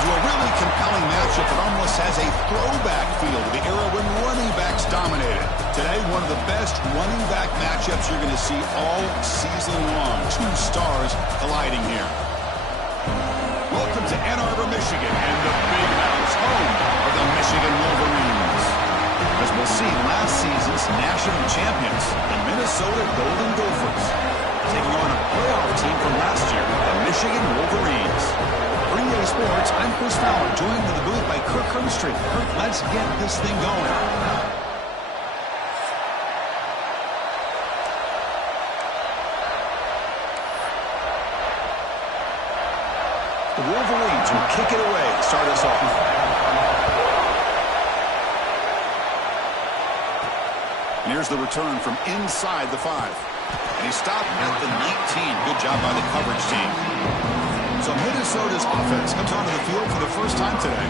into a really compelling matchup that almost has a throwback feel to the era when running backs dominated. Today, one of the best running back matchups you're going to see all season long. Two stars colliding here. Welcome to Ann Arbor, Michigan, and the Big House, home of the Michigan Wolverines. As we'll see, last season's national champions, the Minnesota Golden Gophers, taking on a playoff team from last year, the Michigan Wolverines. For EA Sports, I'm Chris Fowler, joined in the booth by Kirk Herbstreit. Kirk, let's get this thing going. The Wolverines will kick it away to start us off. And here's the return from inside the 5. And he stopped at the 19. Good job by the coverage team. So Minnesota's offense comes onto the field for the first time today.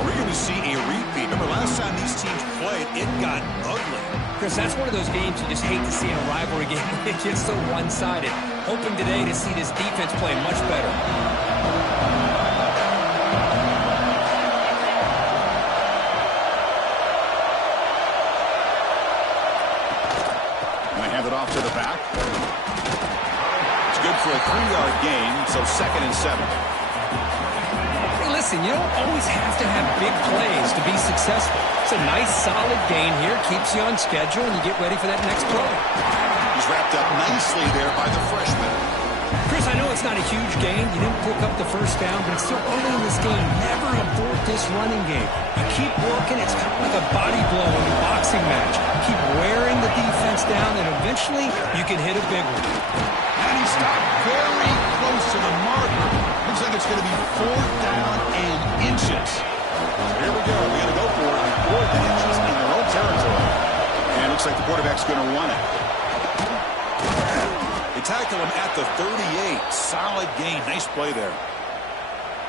We're going to see a repeat. Remember, last time these teams played, it got ugly. Chris, that's one of those games you just hate to see in a rivalry game. It gets so one-sided. Hoping today to see this defense play much better. Off to the back. It's good for a 3-yard gain, so 2nd and 7. Hey, listen, you don't always have to have big plays to be successful. It's a nice, solid gain here. Keeps you on schedule, and you get ready for that next play. He's wrapped up nicely there by the freshman. Chris, I know it's not a huge gain. You didn't pick up the first down, but it's still early in this game. Never abort this running game. You keep working. It's kind of like a body blow in a boxing match. Keep wearing the defense down, and eventually you can hit a big one. And he stopped very close to the marker. Looks like it's going to be 4th down and inches. Here we go. We're going to go for it. 4th and inches in their own territory. And it looks like the quarterback's going to run it. They tackle him at the 38. Solid gain. Nice play there.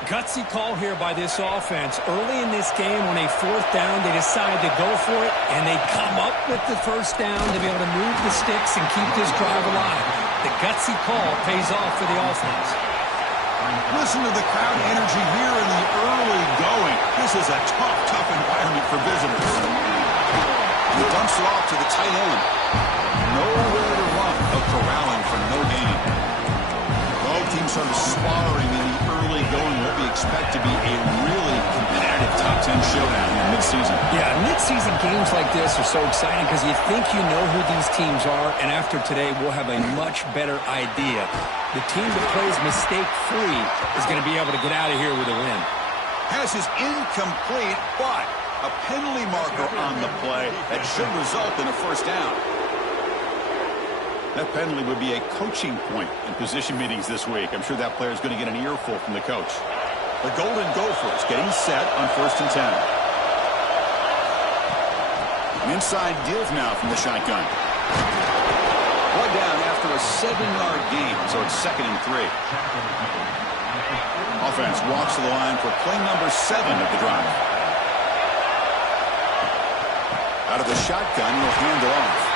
Gutsy call here by this offense. Early in this game, on a 4th down, they decide to go for it, and they come up with the first down to be able to move the sticks and keep this drive alive. The gutsy call pays off for the offense. Listen to the crowd energy here in the early going. This is a tough environment for visitors. He dumps it off to the tight end. Nowhere to run. A corralling for no gain. Both teams sort of sparring in the early going. What we expect to be a really competitive top 10 showdown in midseason. Yeah, midseason games like this are so exciting because you think you know who these teams are, and after today, we'll have a much better idea. The team that plays mistake-free is going to be able to get out of here with a win. Pass is incomplete, but a penalty marker on the play that should result in a first down. That penalty would be a coaching point in position meetings this week. I'm sure that player is going to get an earful from the coach. The Golden Gophers getting set on 1st and 10. An inside give now from the shotgun. One down after a 7-yard gain, so it's 2nd and 3. Offense walks to the line for play number 7 of the drive. Out of the shotgun, he'll hand it off.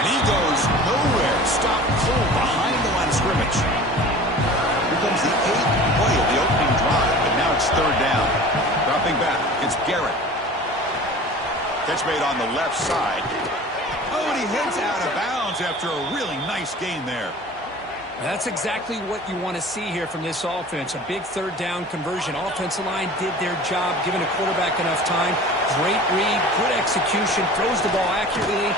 And he goes nowhere. Stop cold behind the line of scrimmage. Here comes the 8th play of the opening drive, but now it's 3rd down. Dropping back, it's Garrett. Catch made on the left side. Oh, and he heads out of bounds after a really nice gain there. That's exactly what you want to see here from this offense. A big 3rd down conversion. Offensive line did their job, giving the quarterback enough time. Great read, good execution, throws the ball accurately.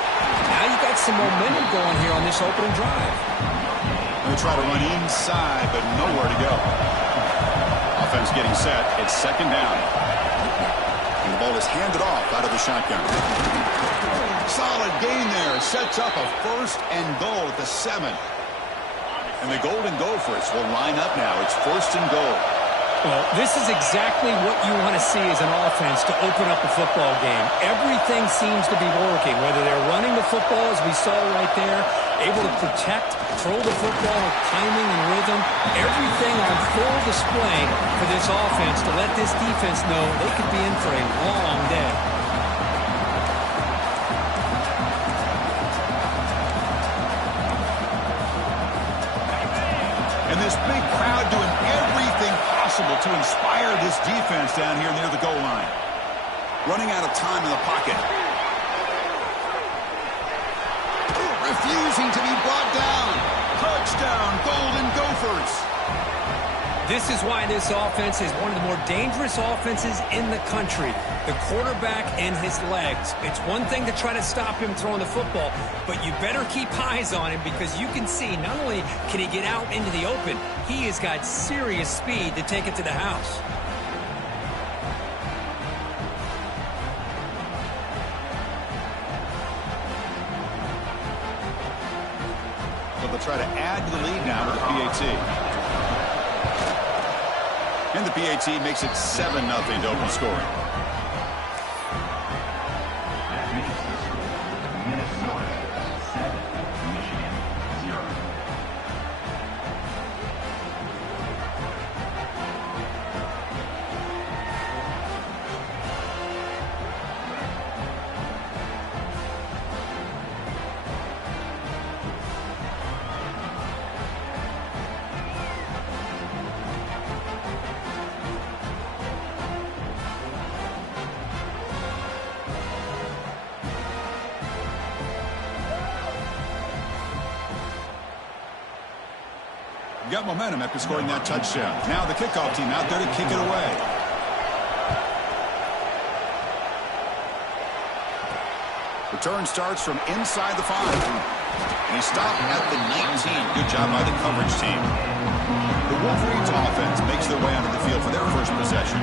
Now you got some momentum going here on this opening drive. They'll try to run inside, but nowhere to go. Offense getting set. It's 2nd down. And the ball is handed off out of the shotgun. Solid gain there. Sets up a 1st and goal at the 7. And the Golden Gophers will line up now. It's 1st and goal. Well, this is exactly what you want to see as an offense to open up a football game. Everything seems to be working, whether they're running the football, as we saw right there, able to protect, throw the football with timing and rhythm. Everything on full display for this offense to let this defense know they could be in for a long day. And this big crowd doing everything possible to inspire this defense down here near the goal line. Running out of time in the pocket. Refusing to be brought down. Touchdown, Golden Gophers. This is why this offense is one of the more dangerous offenses in the country. The quarterback and his legs. It's one thing to try to stop him throwing the football, but you better keep eyes on him because you can see not only can he get out into the open, he has got serious speed to take it to the house. So they'll try to add to the lead now with the PAT. And the PAT makes it 7-0 to open scoring. Got momentum after scoring that touchdown. Now the kickoff team out there to kick it away. Return starts from inside the 5. And he stopped at the 19. Good job by the coverage team. The Wolverines offense makes their way onto the field for their first possession.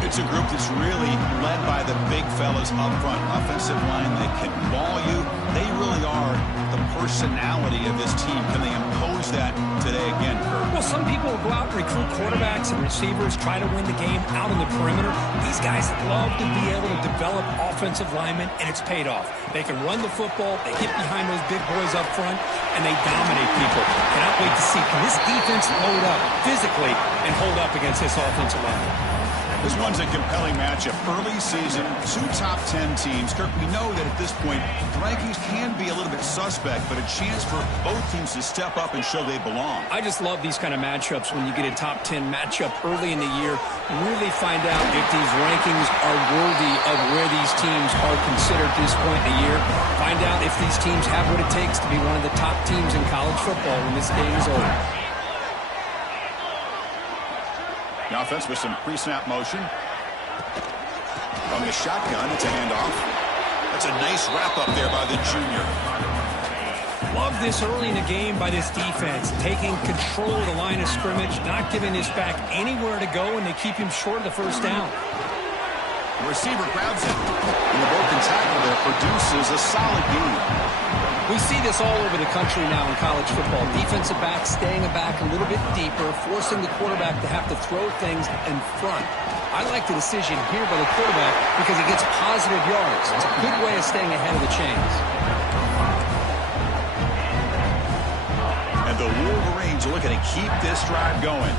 It's a group that's really led by the big fellas up front. Offensive line, they can ball you. They really are the personality of this team. Can they impose that today again, Kurt? Well, some people will go out and recruit quarterbacks and receivers, try to win the game out on the perimeter. These guys love to be able to develop offensive linemen, and it's paid off. They can run the football, they get behind those big boys up front, and they dominate people. Cannot wait to see, can this defense load up physically and hold up against this offensive line? This one's a compelling matchup. Early season, 2 top 10 teams. Kirk, we know that at this point, the rankings can be a little bit suspect, but a chance for both teams to step up and show they belong. I just love these kind of matchups when you get a top 10 matchup early in the year. Really find out if these rankings are worthy of where these teams are considered at this point in the year. Find out if these teams have what it takes to be one of the top teams in college football when this game is over. The offense with some pre-snap motion. From the shotgun, it's a handoff. That's a nice wrap-up there by the junior. Love this early in the game by this defense. Taking control of the line of scrimmage, not giving this back anywhere to go, and they keep him short of the first down. The receiver grabs it. And the broken tackle there produces a solid gain. We see this all over the country now in college football. Defensive backs staying back a little bit deeper, forcing the quarterback to have to throw things in front. I like the decision here by the quarterback because he gets positive yards. It's a good way of staying ahead of the chains. And the Wolverines are looking to keep this drive going.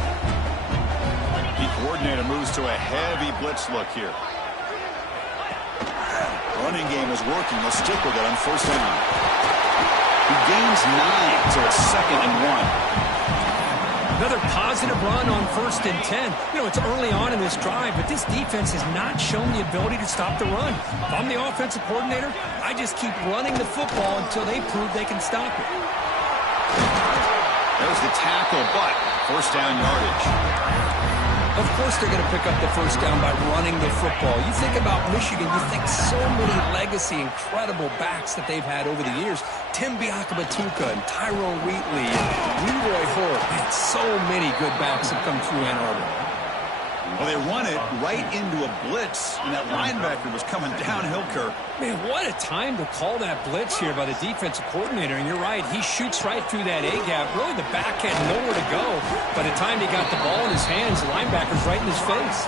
The coordinator moves to a heavy blitz look here. Running game is working. They'll stick with it on first down. He gains 9, so it's 2nd and 1. Another positive run on 1st and 10. You know, it's early on in this drive, but this defense has not shown the ability to stop the run. If I'm the offensive coordinator, I just keep running the football until they prove they can stop it. There's the tackle, but first down yardage. Of course they're going to pick up the first down by running the football. You think about Michigan, you think so many legacy, incredible backs that they've had over the years. Tim Biakabatuka and Tyrone Wheatley and Leroy Hoare. Man, so many good backs have come through Ann Arbor. Well, they run it right into a blitz, and that linebacker was coming downhill, Kirk. Man, what a time to call that blitz here by the defensive coordinator. And you're right, he shoots right through that A-gap. Really, the back had nowhere to go. By the time he got the ball in his hands, the linebacker's right in his face.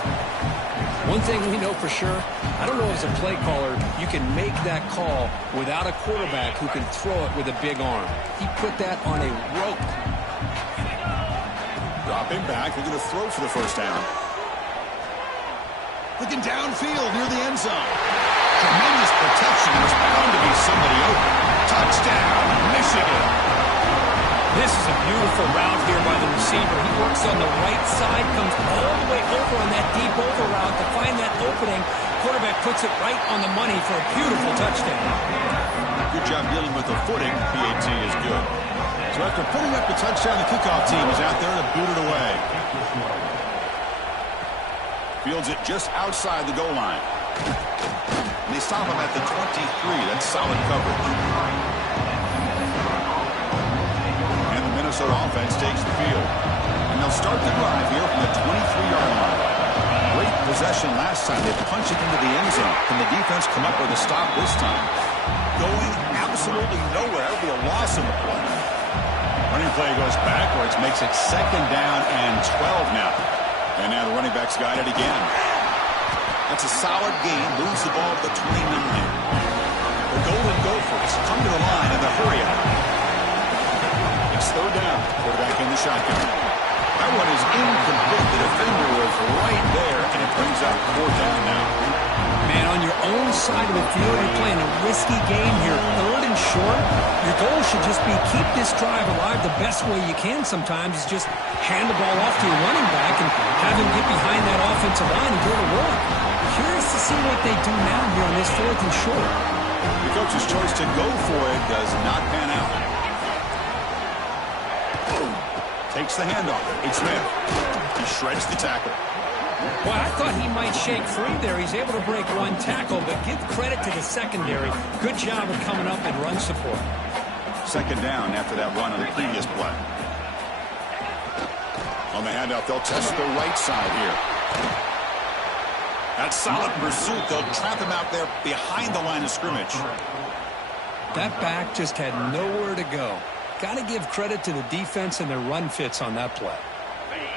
One thing we know for sure, I don't know as a play caller, you can make that call without a quarterback who can throw it with a big arm. He put that on a rope. Dropping back, they're going to throw for the first down. Looking downfield near the end zone. Tremendous protection. There's bound to be somebody open. Touchdown, Michigan. This is a Beautiful route here by the receiver. He works on the right side, comes all the way over on that deep over route to find that opening. Quarterback puts it right on the money for a beautiful touchdown. Good job dealing with the footing. PAT is good. So after putting up the touchdown, the kickoff team is out there to boot it away. Fields it just outside the goal line. And they stop him at the 23. That's solid coverage. And the Minnesota offense takes the field. And they'll start the drive here from the 23-yard line. Great possession last time. They punch it into the end zone. Can the defense come up with a stop this time? Going absolutely nowhere. That'll be a loss in the play. Running play goes backwards, makes it 2nd down and 12 now. And now the running back's got it again. That's a solid gain. Moves the ball to the 29. The Golden Gophers come to the line in the hurry up. It's 3rd down. Quarterback in the shotgun. That one is incomplete. The defender was right there, and it brings up 4th down now. Man, on your own side of the field, you're playing a risky game here. 3rd and short. Your goal should just be keep this drive alive the best way you can sometimes is just hand the ball off to your running back and have him get behind that offensive line and go to work. Curious to see what they do now here on this 4th and short. The coach's choice to go for it does not pan out. Takes the handoff. It's Smith. He shreds the tackle. Well, I thought he might shake free there. He's able to break one tackle, but give credit to the secondary. Good job of coming up and run support. 2nd down after that run on the previous play. On the handoff, they'll test the right side here. That solid pursuit. They'll trap him out there behind the line of scrimmage. That back just had nowhere to go. Got to give credit to the defense and their run fits on that play.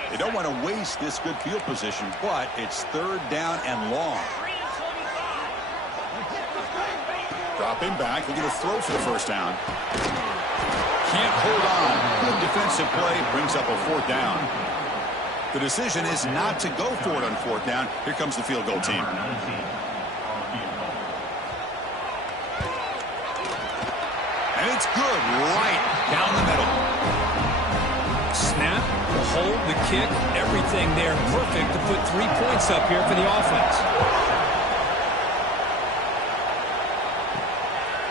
They don't want to waste this good field position, but it's 3rd down and long. Dropping back. They're going to throw for the 1st down. Can't hold on. Good defensive play. Brings up a 4th down. The decision is not to go for it on 4th down. Here comes the field goal team. And it's good right down the middle. Snap, the hold, the kick, everything there perfect to put 3 points up here for the offense.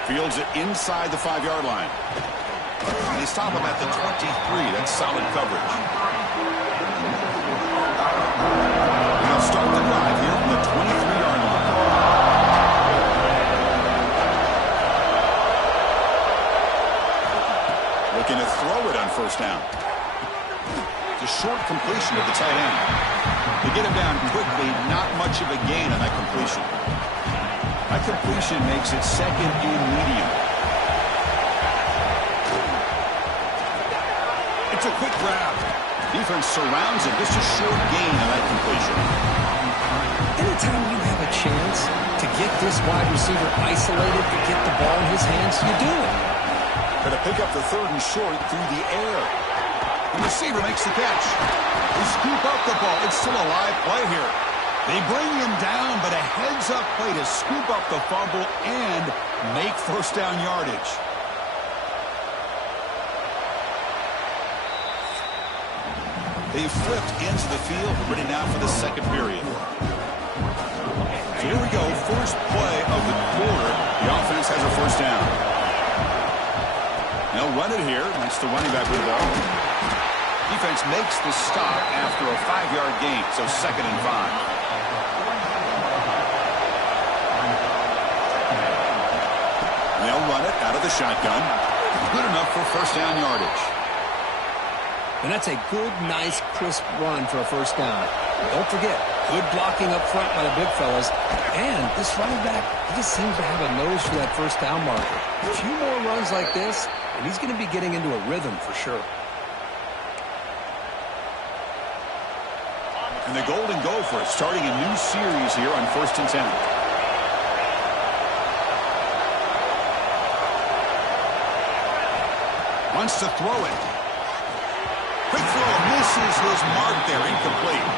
Fields it inside the 5-yard line. And they stop him at the 23. That's solid coverage. And they'll start the drive here from the 23-yard line. Looking to throw it on 1st down. It's a short completion of the tight end. They get him down quickly, not much of a gain on that completion. That completion makes it 2nd and medium. It's a quick grab. Defense surrounds him. Just a short gain on that completion. Anytime you have a chance to get this wide receiver isolated, to get the ball in his hands, you do it. Going to pick up the 3rd and short through the air. The receiver makes the catch. They scoop up the ball. It's still a live play here. They bring him down, but a heads-up play to scoop up the fumble and make 1st down yardage. They've flipped into the field, ready now for the 2nd period. So here we go, first play of the quarter. The offense has a 1st down. They'll run it here. That's the running back with the ball. Defense makes the stop after a 5-yard gain, so 2nd and 5. They'll run it out of the shotgun. Good enough for 1st down yardage. And that's a good, nice, crisp run for a 1st down. Don't forget, good blocking up front by the big fellas. And this running back, he just seems to have a nose for that 1st down marker. A few more runs like this, and he's going to be getting into a rhythm for sure. And the Golden Gophers starting a new series here on 1st and 10. Wants to throw it. Quick throw, misses his mark there, incomplete.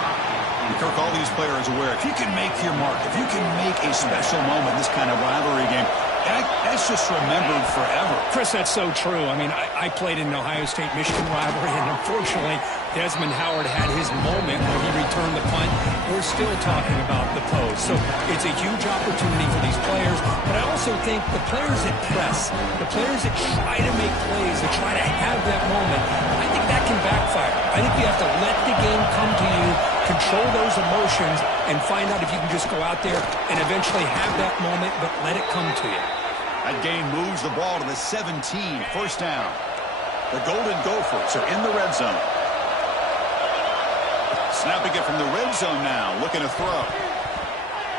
And Kirk, all these players aware, if you can make your mark, if you can make a special moment in this kind of rivalry game, That's just remembered forever. Chris, that's so true. I mean, I played in an Ohio State-Michigan rivalry, and unfortunately, Desmond Howard had his moment where he returned the punt. We're still talking about the post. So it's a huge opportunity for these players, but I also think the players that press, the players that try to make plays, that try to have that moment, I think that can backfire. I think you have to let the game come to you, control those emotions, and find out if you can just go out there and eventually have that moment, but let it come to you. That gain moves the ball to the 17, first down. The Golden Gophers are in the red zone. Snapping it from the red zone now, looking to throw.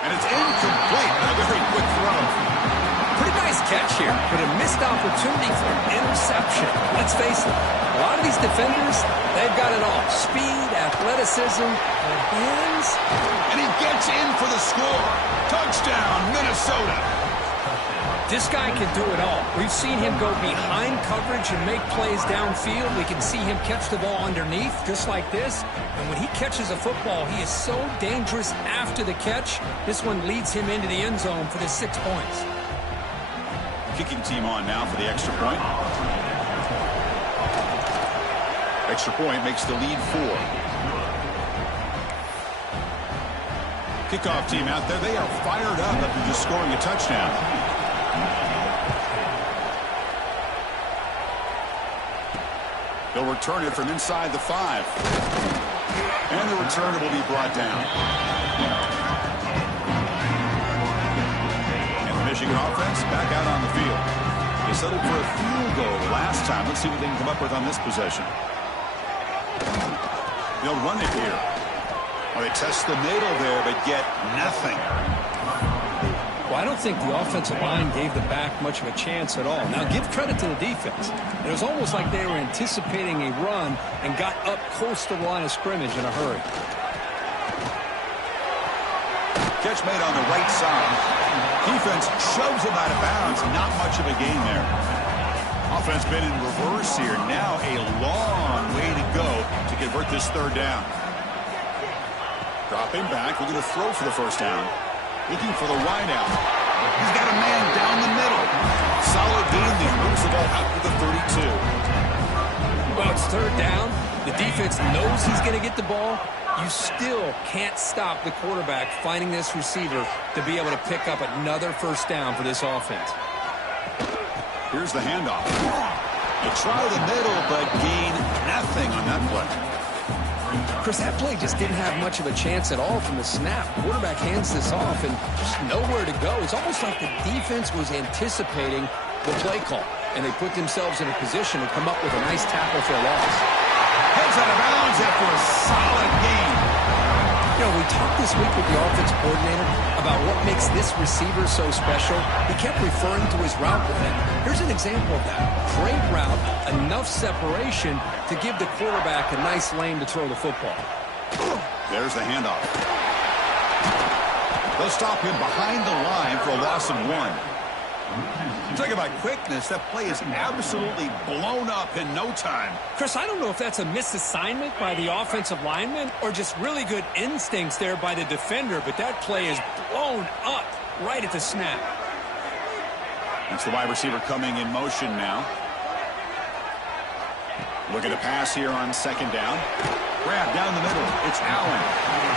And it's incomplete. A very quick throw. Pretty nice catch here, but a missed opportunity for an interception. Let's face it, a lot of these defenders, they've got it all. Speed, athleticism, their hands. And he gets in for the score. Touchdown, Minnesota. This guy can do it all. We've seen him go behind coverage and make plays downfield. We can see him catch the ball underneath, just like this. And when he catches a football, he is so dangerous after the catch. This one leads him into the end zone for the 6 points. Kicking team on now for the extra point. Extra point makes the lead 4. Kickoff team out there. They are fired up after just scoring a touchdown. They'll return it from inside the 5. And the returner will be brought down. And the Michigan offense back out on the field. They settled for a field goal last time. Let's see what they can come up with on this possession. They'll run it here. Well, they test the middle there, but get nothing. Well, I don't think the offensive line gave the back much of a chance at all. Now, give credit to the defense. It was almost like they were anticipating a run and got up close to the line of scrimmage in a hurry. Catch made on the right side. Defense shoves him out of bounds. Not much of a gain there. Offense been in reverse here. Now a long way to go to convert this third down. Dropping back. We're going to throw for the first down. Looking for the wide out. He's got a man down the middle. Solid gain there. Moves the ball out to the 32. Well, it's third down. The defense knows he's going to get the ball. You still can't stop the quarterback finding this receiver to be able to pick up another first down for this offense. Here's the handoff. They try the middle, but gain nothing on that play. Chris, that play just didn't have much of a chance at all from the snap. Quarterback hands this off and just nowhere to go. It's almost like the defense was anticipating the play call, and they put themselves in a position to come up with a nice tackle for a loss. Heads out of bounds after a solid gain. You know, we talked this week with the offense coordinator about what makes this receiver so special. He kept referring to his route running. Here's an example of that. Great route, enough separation to give the quarterback a nice lane to throw the football. There's the handoff. They'll stop him behind the line for a loss of 1. Talking about quickness, that play is absolutely blown up in no time. Chris, I don't know if that's a misassignment by the offensive lineman or just really good instincts there by the defender, but that play is blown up right at the snap. That's the wide receiver coming in motion now. Looking to pass here on second down. Grab down the middle. It's Allen.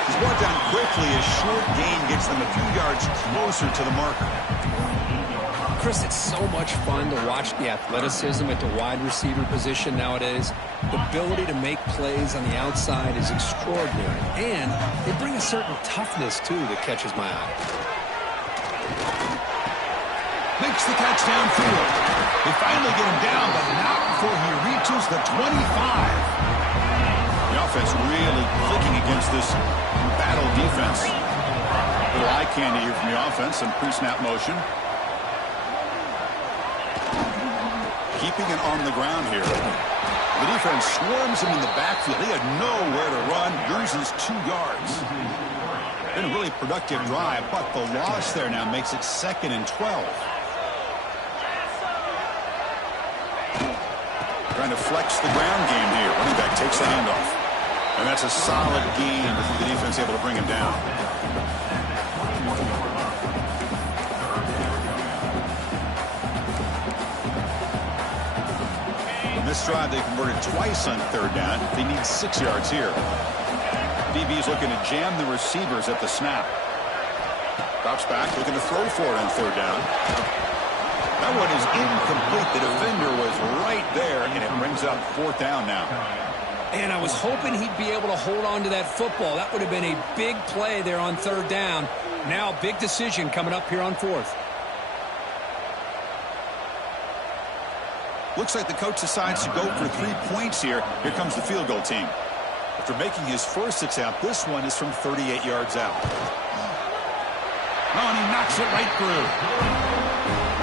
He's brought down quickly. A short gain gets them a few yards closer to the marker. Chris, it's so much fun to watch the athleticism at the wide receiver position nowadays. The ability to make plays on the outside is extraordinary, and they bring a certain toughness, too, that catches my eye. Makes the catch downfield. They finally get him down, but not before he reaches the 25. The offense really clicking against this battle defense. A little eye candy here from the offense, some pre-snap motion. Keeping it on the ground here. The defense swarms him in the backfield. He had nowhere to run. Loses 2 yards. Been a really productive drive, but the loss there now makes it 2nd and 12. Trying to flex the ground game here. Running back takes the handoff. And that's a solid gain before the defense able to bring him down. this drive, they converted twice on third down. They need 6 yards here. DB's looking to jam the receivers at the snap. Drops back, looking to throw for it on third down. That one is incomplete. The defender was right there, and it brings up fourth down now. And I was hoping he'd be able to hold on to that football. That would have been a big play there on third down. Now, big decision coming up here on fourth. Looks like the coach decides to go for 3 points here. Here comes the field goal team. After making his first attempt, this one is from 38 yards out. Oh, and he knocks it right through.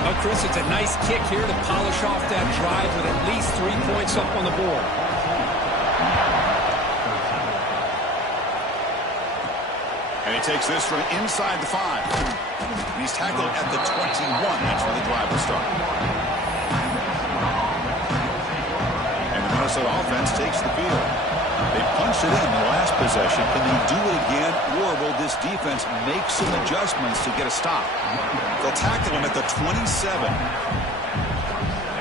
Oh, Chris, it's a nice kick here to polish off that drive with at least 3 points up on the board. And he takes this from inside the 5. And he's tackled at the 21. That's where the drive will start. And the Minnesota offense takes the field. They punched it in the last possession. Can they do it again, or will this defense make some adjustments to get a stop? They'll tackle him at the 27.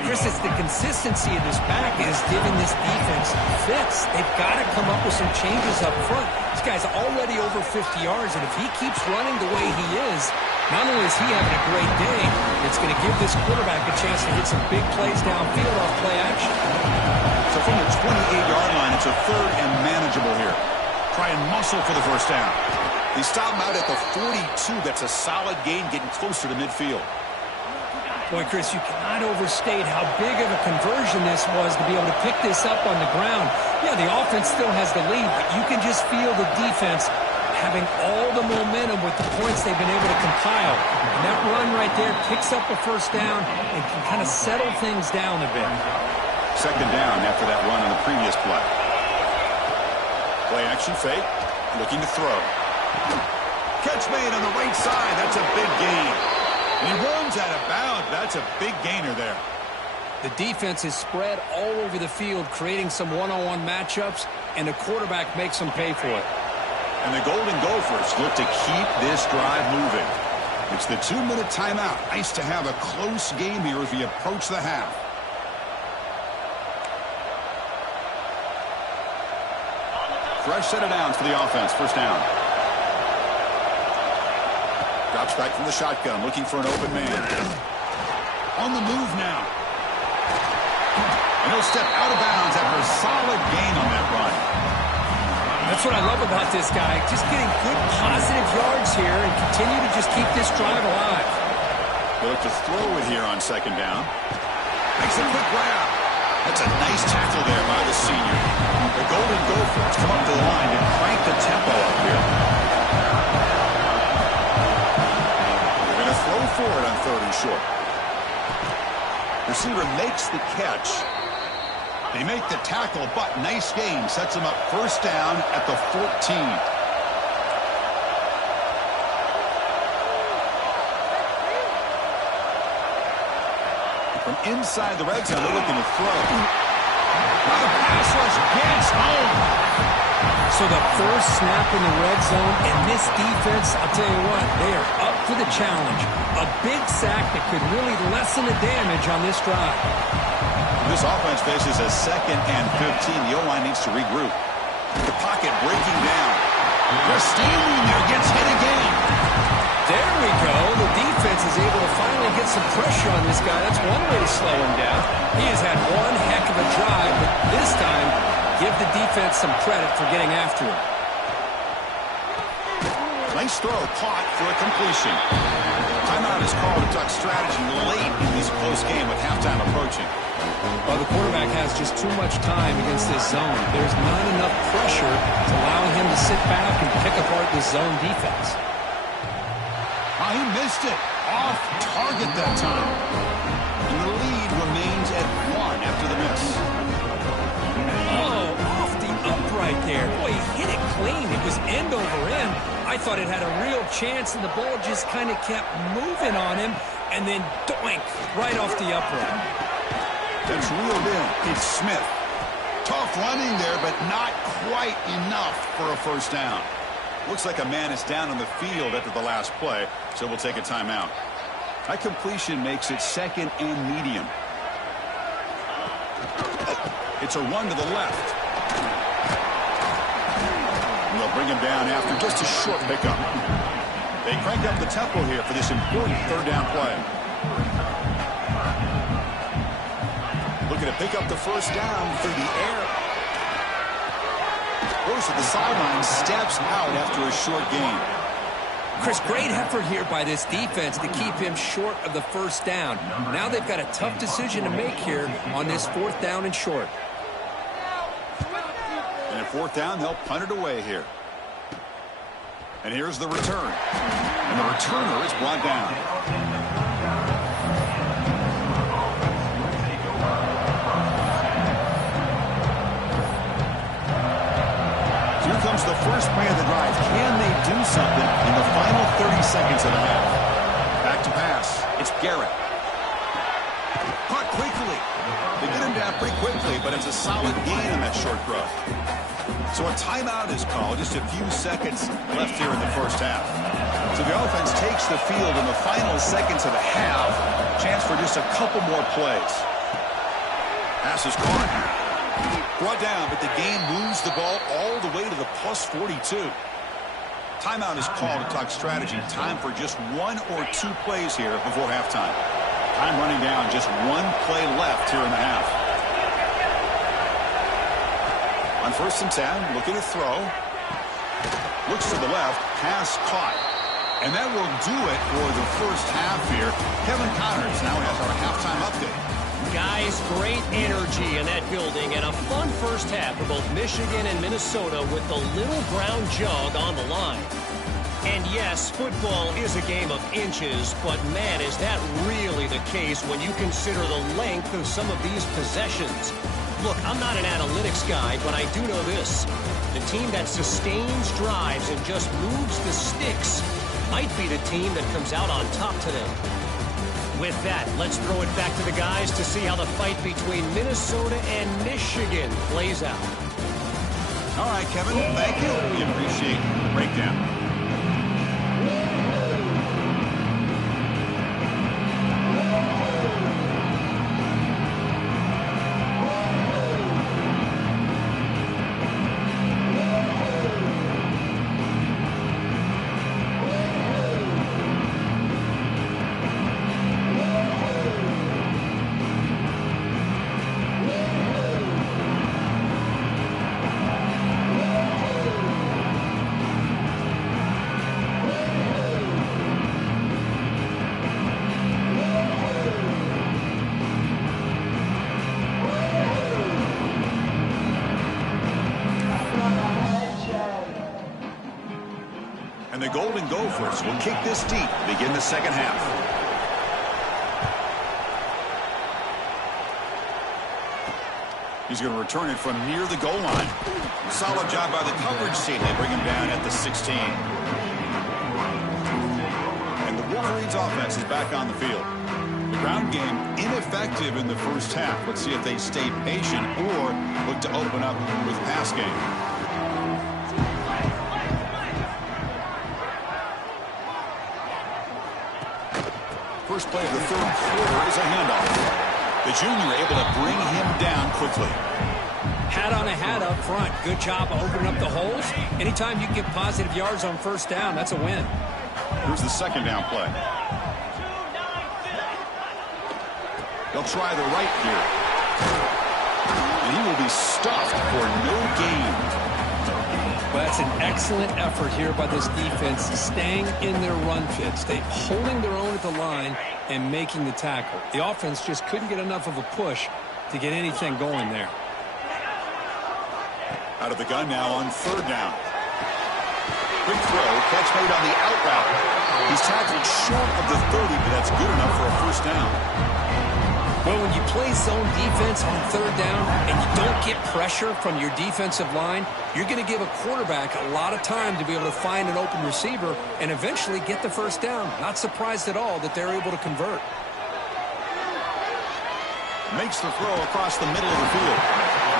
Chris, it's the consistency of this back is giving this defense fits. They've got to come up with some changes up front. This guy's already over 50 yards, and if he keeps running the way he is, not only is he having a great day, it's going to give this quarterback a chance to hit some big plays downfield off play action. So from the 28-yard line, it's a third and manageable here. Try and muscle for the first down. They stop him out at the 42. That's a solid gain, getting closer to midfield. Boy, Chris, you cannot overstate how big of a conversion this was to be able to pick this up on the ground. Yeah, the offense still has the lead, but you can just feel the defense having all the momentum with the points they've been able to compile. And that run right there picks up a first down and can kind of settle things down a bit. Second down after that run on the previous play. Play action fake, looking to throw. Catch made on the right side. That's a big gain. And he runs out of bounds. That's a big gainer there. The defense is spread all over the field, creating some one-on-one matchups, and the quarterback makes them pay for it. And the Golden Gophers look to keep this drive moving. It's the 2-minute timeout. Nice to have a close game here as we approach the half. Fresh set of downs for the offense. First down. Drops back from the shotgun, looking for an open man. On the move now. And he'll step out of bounds after a solid gain on that run. That's what I love about this guy. Just getting good positive yards here and continue to just keep this drive alive. They look to throw it here on second down. Makes a quick grab. That's a nice tackle there by the senior. The Golden Gophers come up to the line and crank the tempo up here. Throw for it on third and short. Receiver makes the catch. They make the tackle, but nice gain. Sets him up first down at the 14. From inside the red zone, they're looking to throw. The pass rush gets home. So the first snap in the red zone, and this defense, I'll tell you what, they are up to the challenge. A big sack that could really lessen the damage on this drive. This offense faces a 2nd and 15. The O-line needs to regroup. The pocket breaking down. They're standing there, gets hit again. There we go. The defense is able to finally get some pressure on this guy. That's one way to slow him down. He has had one heck of a drive, but this time, give the defense some credit for getting after him. Nice throw, caught for a completion. Timeout is called to talk strategy late in this close game with halftime approaching. Well, the quarterback has just too much time against this zone. There's not enough pressure to allow him to sit back and pick apart this zone defense. Oh, he missed it. Off target that time. And the lead remains at 1 after the miss. Oh, off the upright there. Boy, he hit it clean. It was end over end. I thought it had a real chance, and the ball just kind of kept moving on him, and then doink, right off the upright. That's reeled in. It's Smith. Tough running there, but not quite enough for a first down. Looks like a man is down on the field after the last play, so we'll take a timeout. That completion makes it 2nd and medium. It's a run to the left. And they'll bring him down after just a short pickup. They crank up the tempo here for this important third down play. Looking to pick up the first down through the air. Goes to the sideline, steps out after a short gain. Chris, great effort here by this defense to keep him short of the first down. Now they've got a tough decision to make here on this fourth down and short. And at fourth down, they'll punt it away here. And here's the return. And the returner is brought down. Here comes the first play of the drive. Can they do something in the final 30 seconds of the half? Back to pass. It's Garrett. Caught quickly. They get him down pretty quickly, but it's a solid gain on that short throw. So a timeout is called. Just a few seconds left here in the first half. So the offense takes the field in the final seconds of the half. Chance for just a couple more plays. Pass is caught. Brought down, but the game moves the ball all the way to the plus 42. Timeout is called to talk strategy. Time for just one or two plays here before halftime. Time running down, just one play left here in the half. On 1st and 10, looking to throw. Looks to the left, pass caught. And that will do it for the first half here. Kevin Connors now has our halftime update. Guys, great energy in that building and a fun first half for both Michigan and Minnesota with the little brown jug on the line. And yes, football is a game of inches, but man, is that really the case when you consider the length of some of these possessions. Look, I'm not an analytics guy, but I do know this. The team that sustains drives and just moves the sticks might be the team that comes out on top today. With that, let's throw it back to the guys to see how the fight between Minnesota and Michigan plays out. All right, Kevin, thank you. We appreciate the breakdown. And the Golden Gophers will kick this deep to begin the second half. He's going to return it from near the goal line. Solid job by the coverage team. They bring him down at the 16. And the Wolverines offense is back on the field. The ground game ineffective in the first half. Let's see if they stay patient or look to open up with pass game. First play of the third quarter is a handoff. The junior able to bring him down quickly. Hat on a hat up front. Good job opening up the holes. Anytime you can get positive yards on first down, that's a win. Here's the second down play. They'll try the right here. And he will be stuffed for no gain. Well, that's an excellent effort here by this defense, staying in their run fits. They holding their own at the line and making the tackle. The offense just couldn't get enough of a push to get anything going there. Out of the gun now on third down. Quick throw, catch made on the out route. He's tackled short of the 30, but that's good enough for a first down. Well, when you play zone defense on third down and you don't get pressure from your defensive line, you're going to give a quarterback a lot of time to be able to find an open receiver and eventually get the first down. Not surprised at all that they're able to convert. Makes the throw across the middle of the field.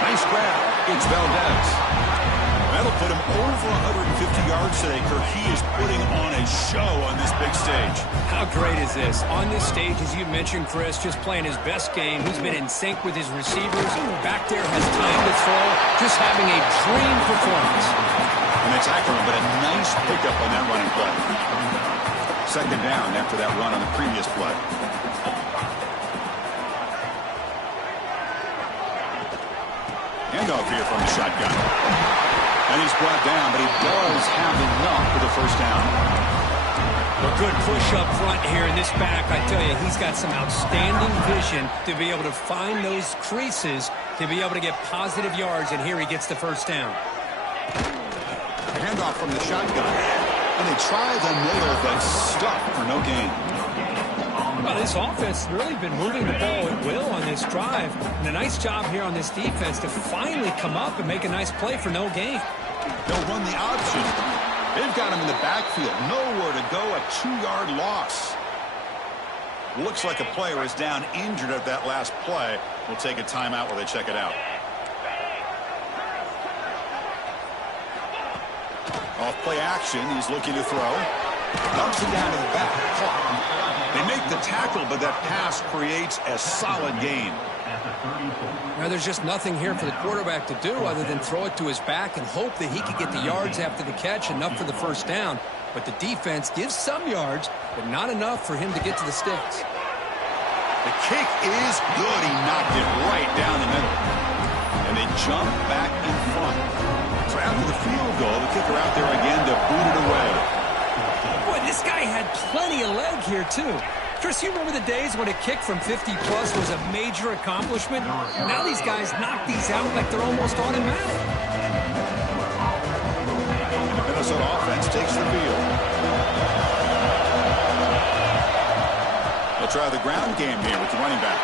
Nice grab. It's Valdez. That'll put him over 150 yards today, Kirk. He is putting on a show on this big stage. How great is this? On this stage, as you mentioned, Chris, just playing his best game. He's been in sync with his receivers. Back there has time to throw. Just having a dream performance. And they tackle him, but a nice pickup on that running play. Second down after that run on the previous play. Handoff here from the shotgun. And he's brought down, but he does have enough for the first down. A good push up front here in this back. I tell you, he's got some outstanding vision to be able to find those creases, to be able to get positive yards, and here he gets the first down. Handoff from the shotgun. And they try the middle, but stuck for no gain. Well, this offense has really been moving the ball at will on this drive. And a nice job here on this defense to finally come up and make a nice play for no gain. They'll run the option. They've got him in the backfield. Nowhere to go, a 2-yard loss. Looks like a player is down injured at that last play. We'll take a timeout while they check it out. Off play action, he's looking to throw. Dumps it down to the back. They make the tackle, but that pass creates a solid gain. Now, there's just nothing here for the quarterback to do other than throw it to his back and hope that he could get the yards after the catch, enough for the first down. But the defense gives some yards, but not enough for him to get to the sticks. The kick is good. He knocked it right down the middle. And they jump back in front. So after the field goal, the kicker out there again to boot it away. Boy, this guy had plenty of leg here, too. Chris, you remember the days when a kick from 50-plus was a major accomplishment? Now these guys knock these out like they're almost automatic. And the Minnesota offense takes the field. They'll try the ground game here with the running back.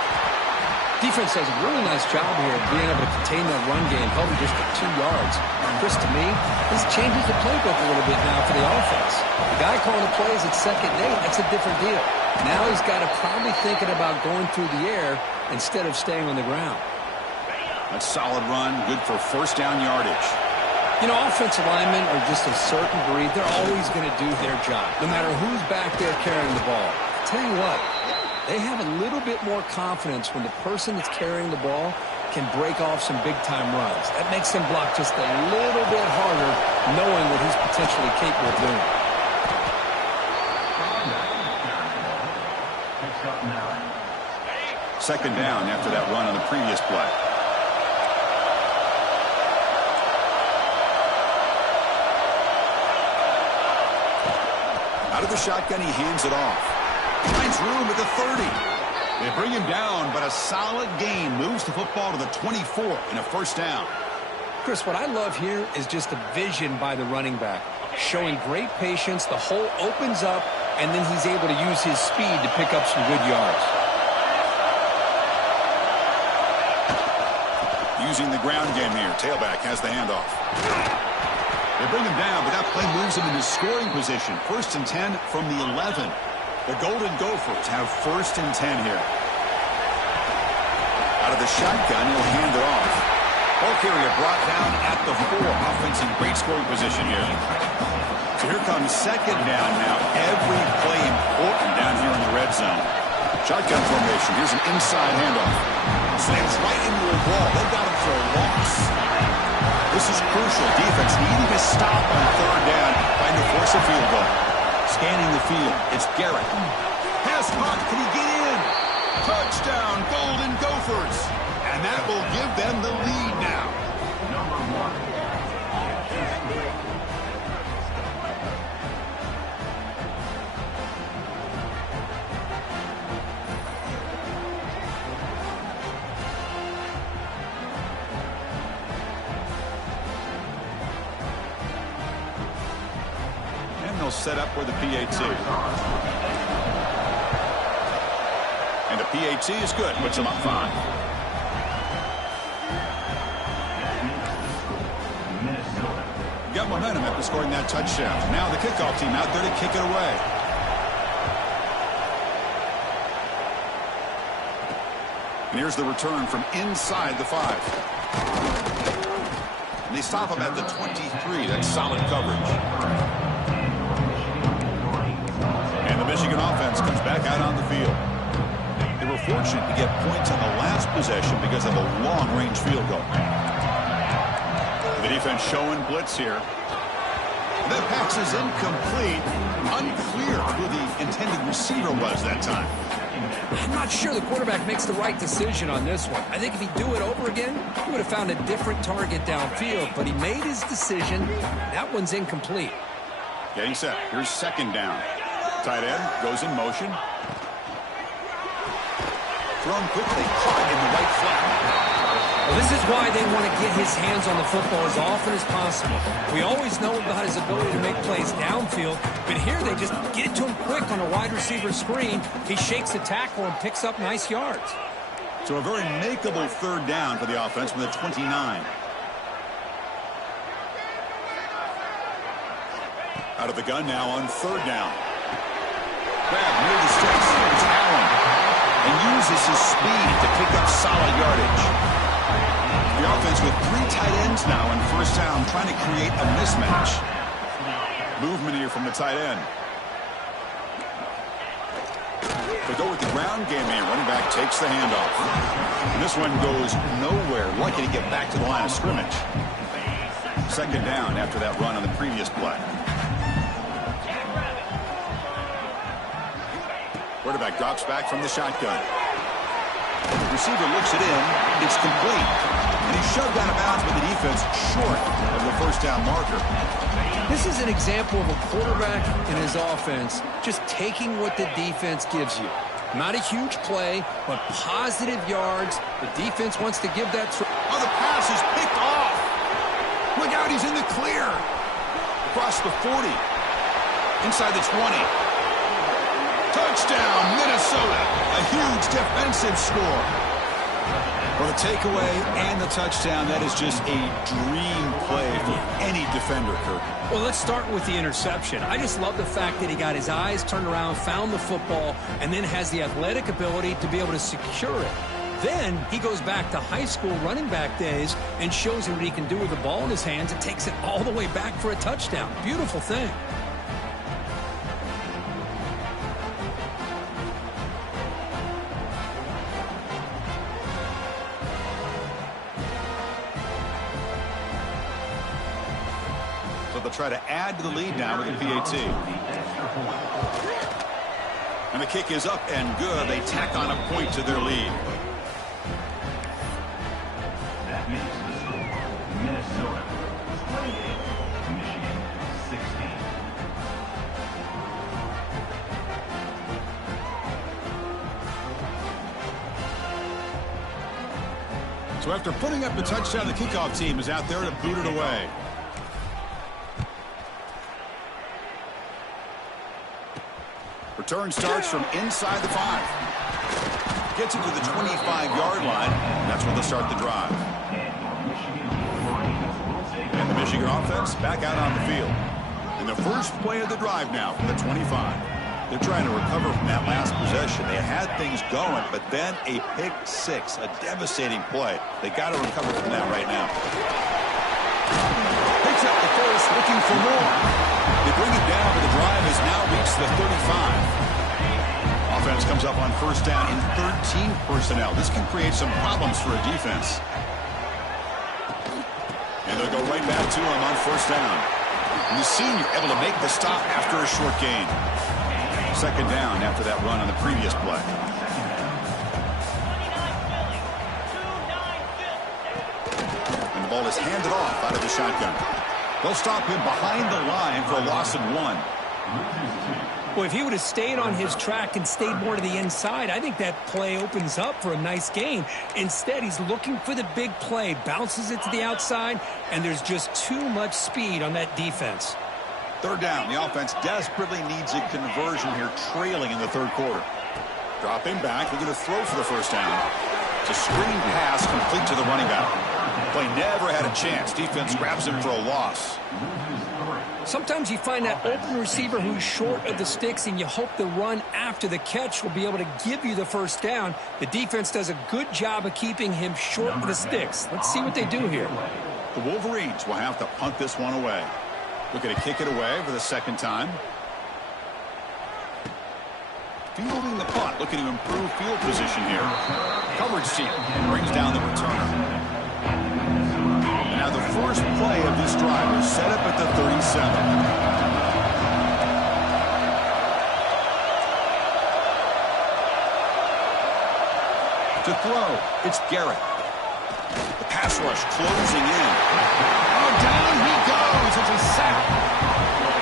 Defense does a really nice job here of being able to contain that run game, held him just for 2 yards. Chris, to me, this changes the playbook a little bit now for the offense. The guy calling the plays at 2nd and 8, that's a different deal. Now he's got to probably thinking about going through the air instead of staying on the ground. That's a solid run, good for first down yardage. You know, offensive linemen are just a certain breed. They're always going to do their job, no matter who's back there carrying the ball. I'll tell you what, they have a little bit more confidence when the person that's carrying the ball can break off some big-time runs. That makes them block just a little bit harder, knowing what he's potentially capable of doing. Second down after that run on the previous play. Out of the shotgun, he hands it off. Finds room at the 30. They bring him down, but a solid gain moves the football to the 24 and a first down. Chris, what I love here is just the vision by the running back. Showing great patience, the hole opens up, and then he's able to use his speed to pick up some good yards. Using the ground game here. Tailback has the handoff. They bring him down, but that play moves him into scoring position. 1st and 10 from the 11. The Golden Gophers have 1st and 10 here. Out of the shotgun, he'll hand it off. Ball carrier brought down at the 4. Offense in great scoring position here. So here comes 2nd down now. Every play important down here in the red zone. Shotgun formation. Here's an inside handoff. Slams right into a wall. They got him for a loss. This is crucial. Defense needing to stop on 3rd down, trying to force a field goal. Scanning the field, it's Garrett. Pass caught, can he get in? Touchdown, Golden Gophers. And that will give them the lead now. They'll set up with the PAT. And the PAT is good. Puts them up 5. Got momentum after scoring that touchdown. Now the kickoff team out there to kick it away. And here's the return from inside the 5. And they stop him at the 23. That's solid coverage. And the Michigan offense comes back out on the field. They were fortunate to get points on the last possession because of a long-range field goal. The defense showing blitz here. That pass is incomplete. Unclear who the intended receiver was that time. I'm not sure the quarterback makes the right decision on this one. I think if he'd do it over again, he would have found a different target downfield, but he made his decision. That one's incomplete. Getting set. Here's second down. Tight end goes in motion. Thrown quickly, caught in the right flat. Well, this is why they want to get his hands on the football as often as possible. We always know about his ability to make plays downfield, but here they just get it to him quick on a wide receiver screen. He shakes the tackle and picks up nice yards. So a very makeable third down for the offense from the 29. Out of the gun now on third down. Grab near the sticks. It's Allen. And uses his speed to pick up solid yardage. The offense with 3 tight ends now in first down, trying to create a mismatch. Movement here from the tight end. They go with the ground game here. Running back takes the handoff. And this one goes nowhere. Lucky to get back to the line of scrimmage. Second down after that run on the previous play. Quarterback drops back from the shotgun. The receiver looks it in. It's complete. And he's shoved out of bounds with the defense short of the first down marker. This is an example of a quarterback and his offense just taking what the defense gives you. Not a huge play, but positive yards. The defense wants to give that throw. Oh, the pass is picked off. Look out, he's in the clear. Across the 40. Inside the 20. Touchdown, Minnesota. A huge defensive score. Well, the takeaway and the touchdown, that is just a dream play for any defender, Kirk. Well, let's start with the interception. I just love the fact that he got his eyes turned around, found the football, and then has the athletic ability to be able to secure it. Then he goes back to high school running back days and shows him what he can do with the ball in his hands and takes it all the way back for a touchdown. Beautiful thing. They'll try to add to the lead now with a PAT. And the kick is up and good. They tack on a point to their lead. That makes the score Minnesota 28, Michigan 16. So after putting up the touchdown, the kickoff team is out there to boot it away. Return starts from inside the 5. Gets it to the 25-yard line. And that's where they'll start the drive. And the Michigan offense back out on the field. And the first play of the drive now from the 25. They're trying to recover from that last possession. They had things going, but then a pick six, a devastating play. They got to recover from that right now. Picks up the first, looking for more. They bring it down, but the drive has now reached the 35. Offense comes up on first down in 13 personnel. This can create some problems for a defense. And they'll go right back to him on first down. And the senior able to make the stop after a short gain. Second down after that run on the previous play. And the ball is handed off out of the shotgun. They'll stop him behind the line for a loss of 1. Well, if he would have stayed on his track and stayed more to the inside, I think that play opens up for a nice gain. Instead, he's looking for the big play, bounces it to the outside, and there's just too much speed on that defense. Third down. The offense desperately needs a conversion here, trailing in the third quarter. Dropping back, looking to throw for the first down. It's a screen pass complete to the running back. Play never had a chance. Defense grabs him for a loss. Sometimes you find that open receiver who's short of the sticks, and you hope the run after the catch will be able to give you the first down. The defense does a good job of keeping him short of the sticks. Let's see what they do here. The Wolverines will have to punt this one away. Looking to kick it away for the second time. Fielding the punt, looking to improve field position here. Coverage team brings down the returner. And now the first play of this drive is set up at the 37. To throw, it's Garrett. The pass rush closing in. Oh, down he goes. It's a sack.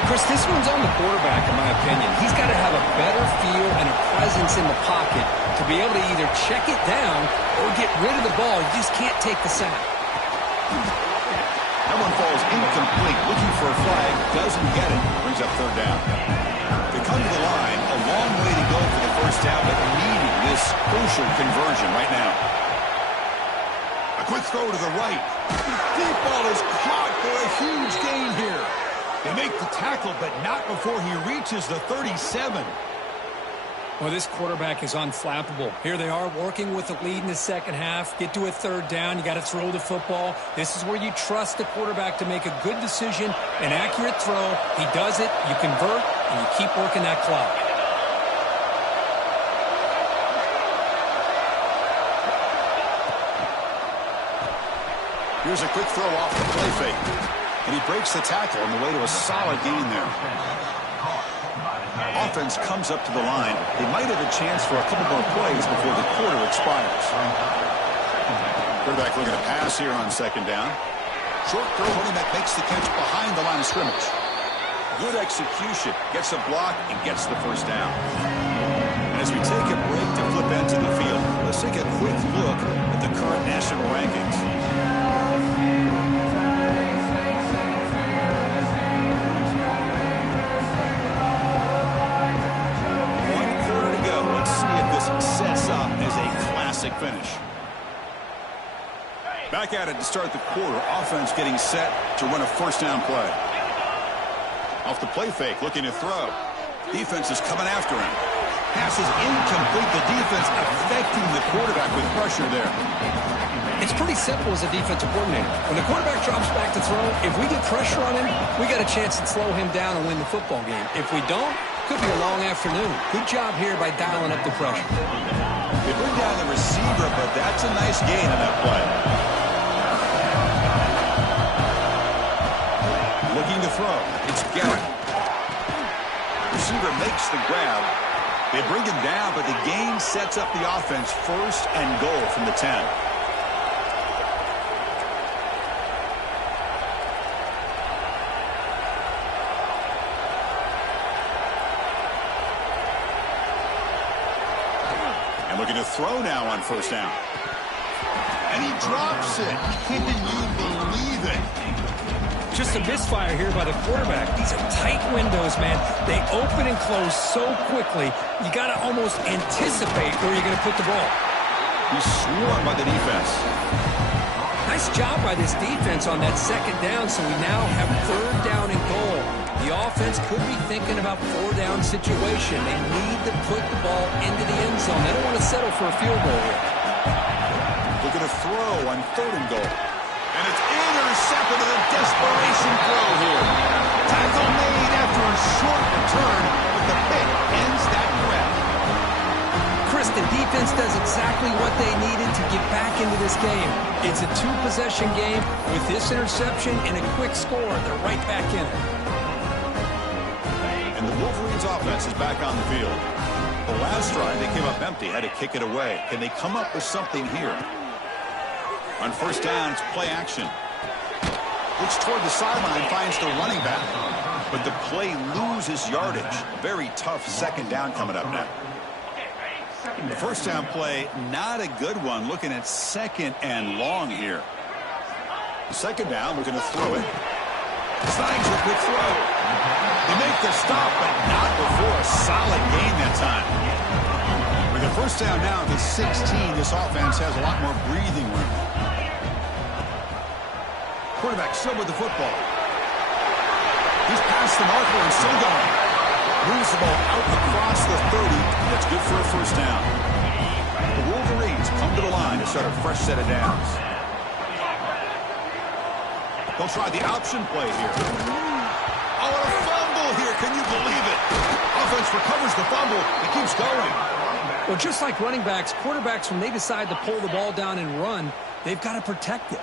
Chris, this one's on the quarterback, in my opinion. He's got to have a better feel and a presence in the pocket to be able to either check it down or get rid of the ball. You just can't take the sack. That one falls incomplete. Looking for a flag. Doesn't get it. Brings up third down. They come to the line. A long way to go for the first down, but needing this crucial conversion right now. A quick throw to the right. The deep ball is caught for a huge gain here. They make the tackle, but not before he reaches the 37. Well, this quarterback is unflappable. Here they are working with the lead in the second half. Get to a third down. You got to throw the football. This is where you trust the quarterback to make a good decision, an accurate throw. He does it, you convert, and you keep working that clock. Here's a quick throw off the play fake. And he breaks the tackle on the way to a solid gain there. Offense comes up to the line. They might have a chance for a couple more plays before the quarter expires. Quarterback looking to pass here on second down. Short throw, running back makes the catch behind the line of scrimmage. Good execution. Gets a block and gets the first down. As we take a break to flip into the field, let's take a quick look at the current national rankings. Sets up as a classic finish. Back at it to start the quarter. Offense getting set to run a first down play. Off the play fake, looking to throw. Defense is coming after him. Pass is incomplete. The defense affecting the quarterback with pressure there. It's pretty simple as a defensive coordinator. When the quarterback drops back to throw, if we get pressure on him, we got a chance to slow him down and win the football game. If we don't, could be a long afternoon. Good job here by dialing up the pressure. They bring down the receiver, but that's a nice gain on that play. Looking to throw. It's Garrett. Receiver makes the grab. They bring him down, but the gain sets up the offense first and goal from the 10. Looking to throw now on first down. And he drops it. Can you believe it? Just a misfire here by the quarterback. These are tight windows, man. They open and close so quickly, you got to almost anticipate where you're going to put the ball. He's swarmed by the defense. Nice job by this defense on that second down, so we now have third down and goal. The offense could be thinking about four-down situation. They need to put the ball into the end zone. They don't want to settle for a field goal here. Looking to throw on third and goal. And it's intercepted in a desperation throw here. Tackle made after a short return, but the pick ends that threat. Chris, the defense does exactly what they needed to get back into this game. It's a two-possession game. With this interception and a quick score, they're right back in it. And the Wolverines offense is back on the field. The last drive, they came up empty, had to kick it away. Can they come up with something here? On first down, it's play action. Looks toward the sideline, finds the running back. But the play loses yardage. Very tough second down coming up now. The first down play, not a good one. Looking at second and long here. Second down, looking to throw it. Signs a quick throw. They make the stop, but not before a solid gain that time. With the first down now to 16, this offense has a lot more breathing room. Quarterback still with the football. He's past the marker and still going. Moves the ball out across the 30. That's good for a first down. The Wolverines come to the line to start a fresh set of downs. They'll try the option play here. Oh, and a fumble here. Can you believe it? Offense recovers the fumble and keeps going. Well, just like running backs, quarterbacks, when they decide to pull the ball down and run, they've got to protect it.